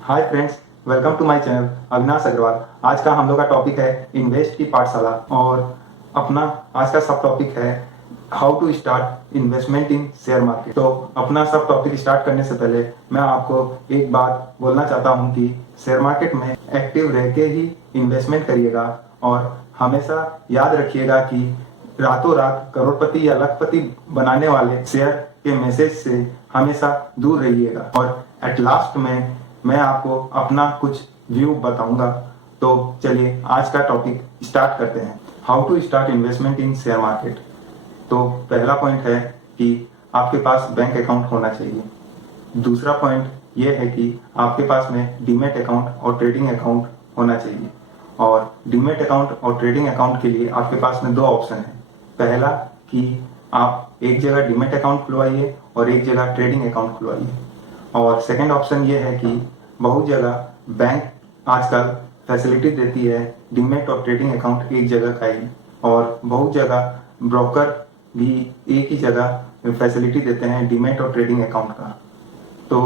Hi friends, welcome to my channel Avinash Agarwal. आज का हम लोग का टॉपिक है इन्वेस्ट की पाठशाला और अपना आज का सब टॉपिक है how to start investment in share market. तो अपना सब टॉपिक स्टार्ट करने से पहले मैं आपको एक बात बोलना चाहता हूं कि शेयर मार्केट में एक्टिव रह के ही इन्वेस्टमेंट करिएगा और हमेशा याद रखिएगा कि रातों रात करोड़पति या लखपति बनाने वाले शेयर के मैसेज से हमेशा दूर रहिएगा। और एट लास्ट में मैं आपको अपना कुछ व्यू बताऊंगा। तो चलिए आज का टॉपिक स्टार्ट करते हैं, how to start investment in share market. तो पहला पॉइंट है कि आपके पास बैंक अकाउंट होना चाहिए। दूसरा पॉइंट ये है कि आपके पास में डीमैट अकाउंट और ट्रेडिंग अकाउंट होना चाहिए। और डीमैट अकाउंट और ट्रेडिंग अकाउंट के लिए आपके पास में दो ऑप्शन है। पहला कि आप एक जगह डीमैट अकाउंट खुलवाइए और एक जगह ट्रेडिंग अकाउंट खुलवाइए। और सेकंड ऑप्शन ये है कि बहुत जगह बैंक आजकल फैसिलिटी देती है डीमैट और ट्रेडिंग अकाउंट एक जगह का ही, और बहुत जगह ब्रोकर भी एक ही जगह फैसिलिटी देते हैं डीमैट और ट्रेडिंग अकाउंट का। तो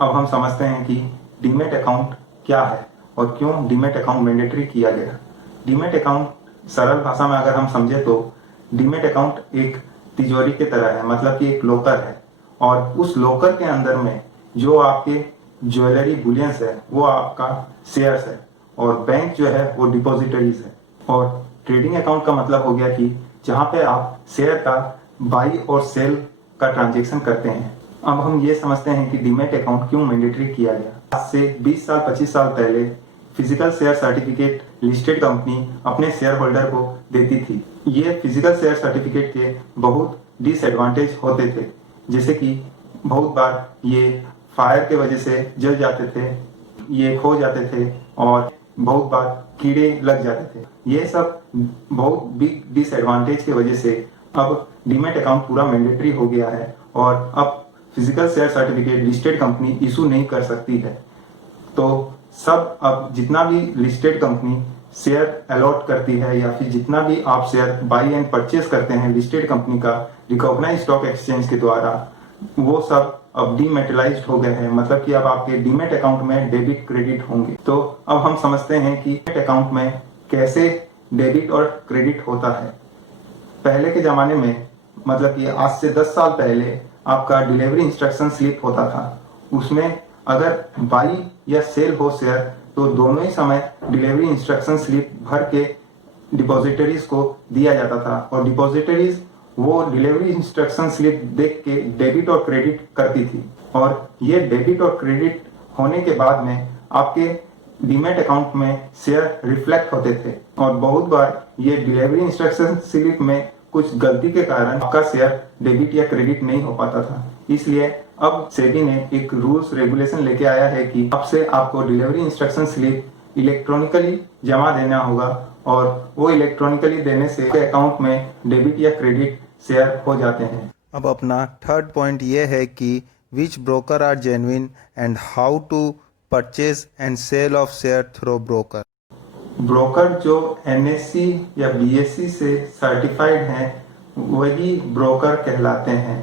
अब हम समझते हैं कि डीमैट अकाउंट क्या है और क्यों डीमैट अकाउंट मैंडेटरी किया गया। डीमैट अकाउंट सरल भाषा में अगर हम समझे तो डीमैट अकाउंट एक तिजोरी की तरह है, मतलब कि एक लॉकर है, और उस लॉकर के अंदर में जो आपके ज्वेलरी बुलियंस है वो आपका शेयर्स है, और बैंक जो है वो डिपॉजिटरीज है। और ट्रेडिंग अकाउंट का मतलब हो गया कि जहां पे आप शेयर का बाई और सेल का ट्रांजेक्शन करते हैं। अब हम ये समझते हैं कि डीमैट अकाउंट क्यों मैंडेटरी किया गया। आज से 20 साल 25 साल पहले physical share certificate listed company अपने शेयर होल्डर को देती थी। ये फिजिकल शेयर सर्टिफिकेट के बहुत डिसएडवांटेज होते थे, जैसे कि बहुत बार ये फायर के वजह से जल जाते थे, ये खो जाते थे, और बहुत बार कीड़े लग जाते थे। ये सब बहुत बिग डिसएडवांटेज की वजह से अब डीमैट अकाउंट पूरा मैंडेटरी हो गया है, और अब physical share certificate listed company issue नहीं कर सकती है। तो सब अब जितना भी लिस्टेड कंपनी शेयर अलॉट करती है या फिर जितना भी आप शेयर बाई एंड परचेज करते हैं लिस्टेड कंपनी का रिकॉग्नाइज्ड स्टॉक एक्सचेंज के द्वारा, वो सब अब डीमेटलाइज्ड हो गए हैं, मतलब कि अब आपके डीमैट अकाउंट में डेबिट क्रेडिट होंगे। तो अब हम समझते हैं कि डीमैट अकाउंट में कैसे डेबिट और क्रेडिट होता है। पहले के जमाने में, मतलब कि आज से 10 साल पहले आपका डिलीवरी इंस्ट्रक्शन स्लिप होता था। उसमें अगर बाई या सेल हो शेयर तो दोनों ही समय डिलीवरी इंस्ट्रक्शन स्लिप भर के डिपॉजिटरीज को दिया जाता था, और डिपॉजिटरीज वो डिलीवरी इंस्ट्रक्शन स्लिप देख के डेबिट और क्रेडिट करती थी। और ये डेबिट और क्रेडिट होने के बाद में आपके डीमैट अकाउंट में शेयर रिफ्लेक्ट होते थे, और बहुत बार ये डिलीवरी इंस्ट्रक्शन स्लिप में कुछ गलती के कारण आपका शेयर डेबिट या क्रेडिट नहीं हो पाता था। इसलिए अब सेबी ने एक रूल्स रेगुलेशन लेके आया है कि अब से आपको डिलीवरी इंस्ट्रक्शन स्लिप इलेक्ट्रॉनिकली जमा देना होगा, और वो इलेक्ट्रॉनिकली देने से अकाउंट में डेबिट या क्रेडिट शेयर हो जाते हैं। अब अपना थर्ड पॉइंट ये है कि which broker are genuine and how to purchase and sell of share through broker. Broker जो एनएससी या बीएससी से सर्टिफाइड हैं वही ब्रोकर कहलाते हैं।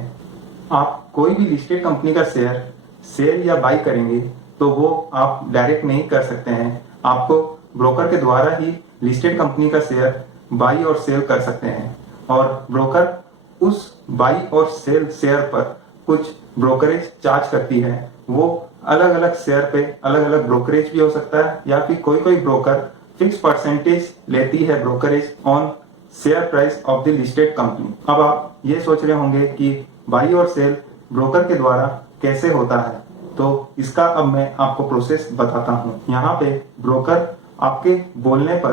आप कोई भी लिस्टेड कंपनी का शेयर सेल या बाई करेंगे तो वो आप डायरेक्ट नहीं कर सकते हैं, आपको ब्रोकर के द्वारा ही लिस्टेड कंपनी का शेयर बाई और सेल कर सकते हैं। और ब्रोकर उस बाई और सेल शेयर पर कुछ ब्रोकरेज चार्ज करती है। वो अलग अलग शेयर पे अलग अलग ब्रोकरेज भी हो सकता है, या फिर कोई कोई ब्रोकर फिक्स परसेंटेज लेती है brokerage on share price of the listed company. अब आप ये सोच रहे होंगे कि बाई और सेल ब्रोकर के द्वारा कैसे होता है, तो इसका अब मैं आपको प्रोसेस बताता हूँ। यहाँ पे ब्रोकर आपके बोलने पर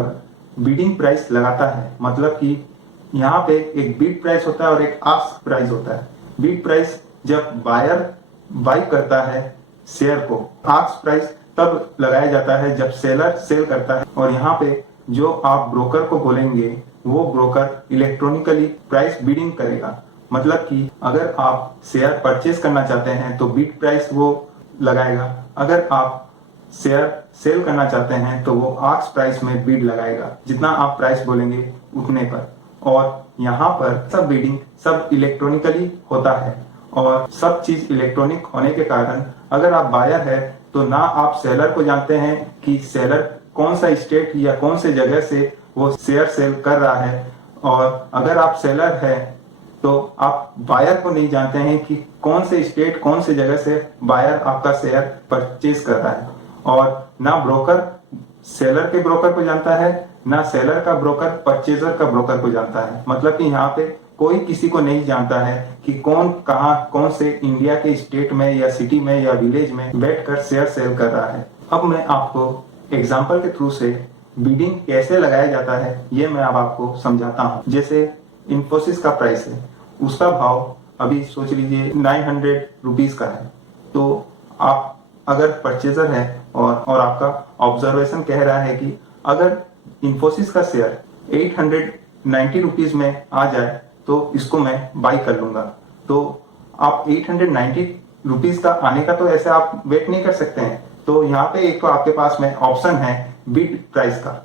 बिडिंग प्राइस लगाता है, मतलब कि यहाँ पे एक बिड प्राइस होता है और एक आस्क प्राइस होता है। बिड प्राइस जब बायर बाई करता है शेयर को, आस्क प्राइस तब लगाया जाता है जब सेलर सेल करता है। और यहाँ पे जो आप ब्रोकर को बोलेंगे वो ब्रोकर इलेक्ट्रॉनिकली प्राइस बिडिंग करेगा, मतलब कि अगर आप शेयर परचेज करना चाहते हैं तो बिड प्राइस वो लगाएगा, अगर आप शेयर सेल करना चाहते हैं तो वो आस्क प्राइस में बिड लगाएगा, जितना आप प्राइस बोलेंगे उतने पर। और यहाँ पर सब बिडिंग सब इलेक्ट्रॉनिकली होता है, और सब चीज इलेक्ट्रॉनिक होने के कारण अगर आप बायर है तो ना आप सेलर को जानते हैं कि सेलर कौन सा स्टेट या कौन से जगह से वो शेयर सेल कर रहा है, और अगर आप सेलर है तो आप बायर को नहीं जानते हैं कि कौन से स्टेट कौन से जगह से बायर आपका शेयर परचेज कर रहा है, और ना ब्रोकर सेलर के ब्रोकर को जानता है, ना सेलर का ब्रोकर परचेजर का ब्रोकर को जानता है। मतलब कि यहाँ पे कोई किसी को नहीं जानता है कि कौन कहाँ कौन से इंडिया के स्टेट में या सिटी में या विलेज में बैठकर शेयर सेल कर रहा है। अब मैं आपको एग्जाम्पल के थ्रू से बिडिंग कैसे लगाया जाता है ये मैं अब आपको समझाता हूँ। जैसे इन्फोसिस का प्राइस है, उसका भाव अभी सोच लीजिए 900 रुपीज का है। तो आप अगर परचेजर है और आपका ऑब्जर्वेशन कह रहा है कि अगर इन्फोसिस का शेयर 890 रुपीज में आ जाए तो इसको मैं बाई कर लूंगा। तो आप 890 रुपीज का आने का तो ऐसे आप वेट नहीं कर सकते हैं। तो यहाँ पे एक तो आपके पास में ऑप्शन है बिड प्राइस का,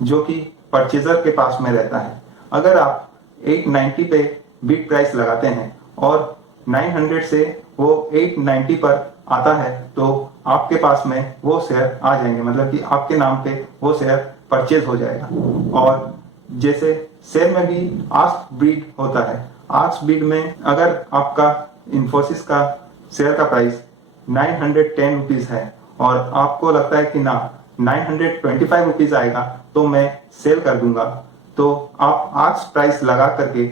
जो कि परचेजर के पास में रहता है। अगर आप 890 पे बिड प्राइस लगाते हैं और 900 से वो 890 पर आता है तो आपके पास में वो शेयर आ जाएंगे, मतलब कि आपके नाम पे वो शेयर परचेज हो जाएगा। और जैसे शेयर में भी आस्क बिड होता है। आस्क बिड में अगर आपका इन्फोसिस का शेयर का प्राइस 910 रुपीज है और आपको लगता है कि ना 925 रुपीज आएगा तो मैं सेल कर दूंगा, तो आप आस्क प्राइस लगा करके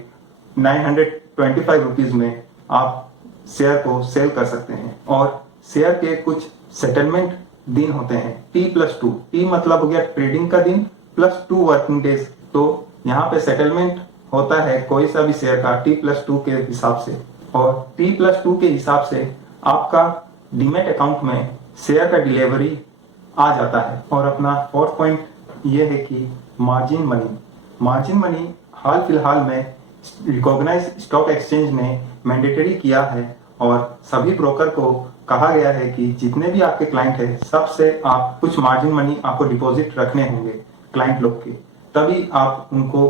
925 रुपीज में आप शेयर को सेल कर सकते हैं। और शेयर के कुछ सेटलमेंट दिन होते हैं T+2। T मतलब हो गया ट्रेडिंग का दिन प्लस 2 वर्किंग डेज। तो यहाँ पे सेटलमेंट होता है कोई सा भी शेयर का T+2 के हिसाब से, और T+2 के हिसाब से आपका डीमेट अकाउंट में शेयर का डिलीवरी आ जाता है। और अपना फोर्थ पॉइंट ये है कि मार्जिन मनी। मार्जिन मनी हाल फिलहाल में रिकॉग्नाइज स्टॉक एक्सचेंज ने मैंडेटरी किया है और सभी ब्रोकर को कहा गया है कि जितने भी आपके क्लाइंट है सबसे आप कुछ मार्जिन मनी आपको डिपॉजिट रखने होंगे क्लाइंट लोग के, तभी आप उनको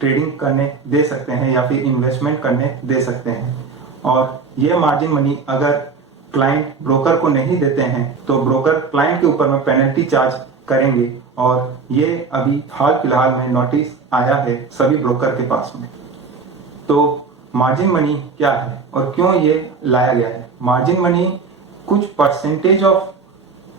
ट्रेडिंग करने दे सकते हैं या फिर इन्वेस्टमेंट करने दे सकते हैं। और ये मार्जिन मनी अगर क्लाइंट ब्रोकर को नहीं देते हैं तो ब्रोकर क्लाइंट के ऊपर में पेनल्टी चार्ज करेंगे, और ये अभी हाल फिलहाल में नोटिस आया है सभी ब्रोकर के पास में। तो मार्जिन मनी क्या है और क्यों ये लाया गया है? मार्जिन मनी कुछ परसेंटेज ऑफ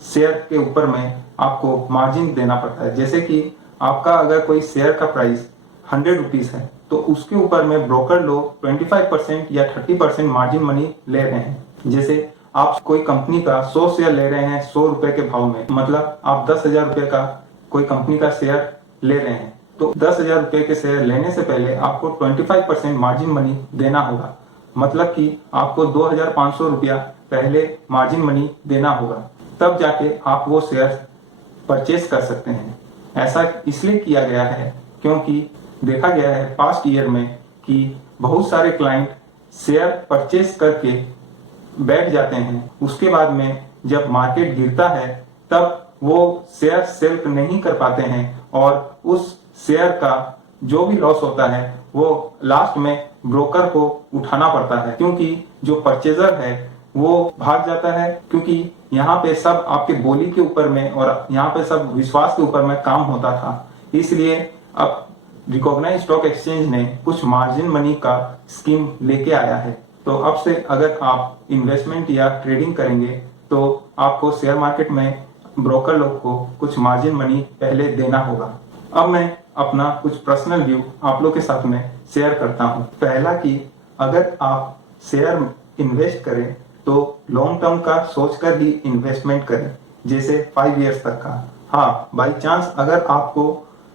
शेयर के ऊपर में आपको मार्जिन देना पड़ता है। जैसे कि आपका अगर कोई शेयर का प्राइस 100 रुपीज है तो उसके ऊपर में ब्रोकर लोग 25% या 30% मार्जिन मनी ले रहे हैं। जैसे आप कोई कंपनी का 100 शेयर ले रहे हैं 100 रुपए के भाव में, मतलब आप 10,000 रुपए का कोई कंपनी का शेयर ले रहे हैं, तो 10,000 रुपए के शेयर लेने से पहले आपको 25% मार्जिन मनी देना होगा। मतलब कि आपको 2,500 रुपया पहले मार्जिन मनी देना होगा, तब जाके आप वो शेयर परचेज कर सकते हैं। ऐसा इसलिए किया गया है क्योंकि देखा गया है पास्ट ईयर में कि बहुत सारे क्लाइंट शेयर परचेज करके बैठ जाते हैं, उसके बाद में जब मार्केट गिरता है तब वो शेयर सेल नहीं कर पाते हैं और उस शेयर का जो भी लॉस होता है वो लास्ट में ब्रोकर को उठाना पड़ता है, क्योंकि जो परचेजर है वो भाग जाता है। क्योंकि यहाँ पे सब आपके बोली के ऊपर में और यहाँ पे सब विश्वास के ऊपर में काम होता था, इसलिए अब रिकॉग्नाइज स्टॉक एक्सचेंज ने कुछ मार्जिन मनी का स्कीम लेके आया है। तो अब से अगर आप इन्वेस्टमेंट या ट्रेडिंग करेंगे तो आपको शेयर मार्केट में ब्रोकर लोग को कुछ मार्जिन मनी पहले देना होगा। अब मैं अपना कुछ पर्सनल व्यू आप लोग के साथ में शेयर करता हूँ। पहला कि अगर आप शेयर इन्वेस्ट करें तो लॉन्ग टर्म का सोचकर ही इन्वेस्टमेंट करें, जैसे 5 इयर्स तक का। हाँ, बाई चांस अगर आपको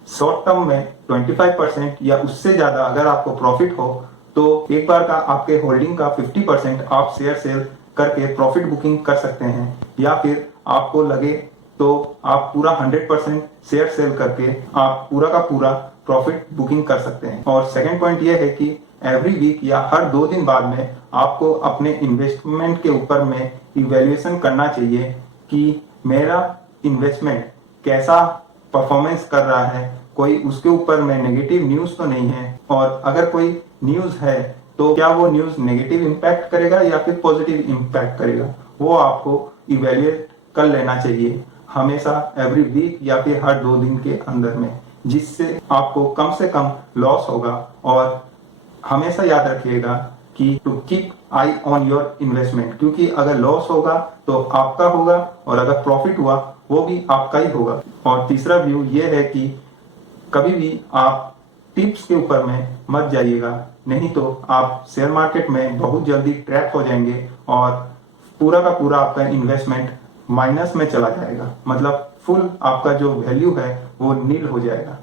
शॉर्ट टर्म में 25% या उससे ज्यादा अगर आपको प्रॉफिट हो तो एक बार का आपके होल्डिंग का 50% आप शेयर सेल करके प्रॉफिट बुकिंग कर सकते हैं, या फिर आपको लगे तो आप पूरा 100% शेयर सेल करके आप पूरा का पूरा प्रॉफिट बुकिंग कर सकते हैं। और सेकंड पॉइंट ये है कि एवरी वीक या हर 2 दिन बाद में आपको अपने इन्वेस्टमेंट के ऊपर में इवैल्यूएशन करना चाहिए कि मेरा इन्वेस्टमेंट कैसा परफॉर्मेंस कर रहा है, कोई उसके ऊपर में नेगेटिव न्यूज तो नहीं है, और अगर कोई न्यूज है तो क्या वो न्यूज नेगेटिव इम्पैक्ट करेगा या फिर पॉजिटिव इम्पैक्ट करेगा, वो आपको इवैल्यूएट कर लेना चाहिए, हमेशा एवरी वीक या फिर हर 2 दिन के अंदर में, जिससे आपको कम से कम लॉस होगा। और हमेशा याद रखिएगा कि to keep eye on your investment, क्योंकि अगर लॉस होगा तो आपका होगा और अगर प्रॉफिट हुआ वो भी आपका ही होगा। और तीसरा व्यू ये है कि कभी भी आप टिप्स के ऊपर में मत जाइएगा, नहीं तो आप शेयर मार्केट में बहुत जल्दी ट्रैप हो जाएंगे और पूरा का पूरा आपका इन्वेस्टमेंट माइनस में चला जाएगा, मतलब फुल आपका जो वैल्यू है वो नील हो जाएगा।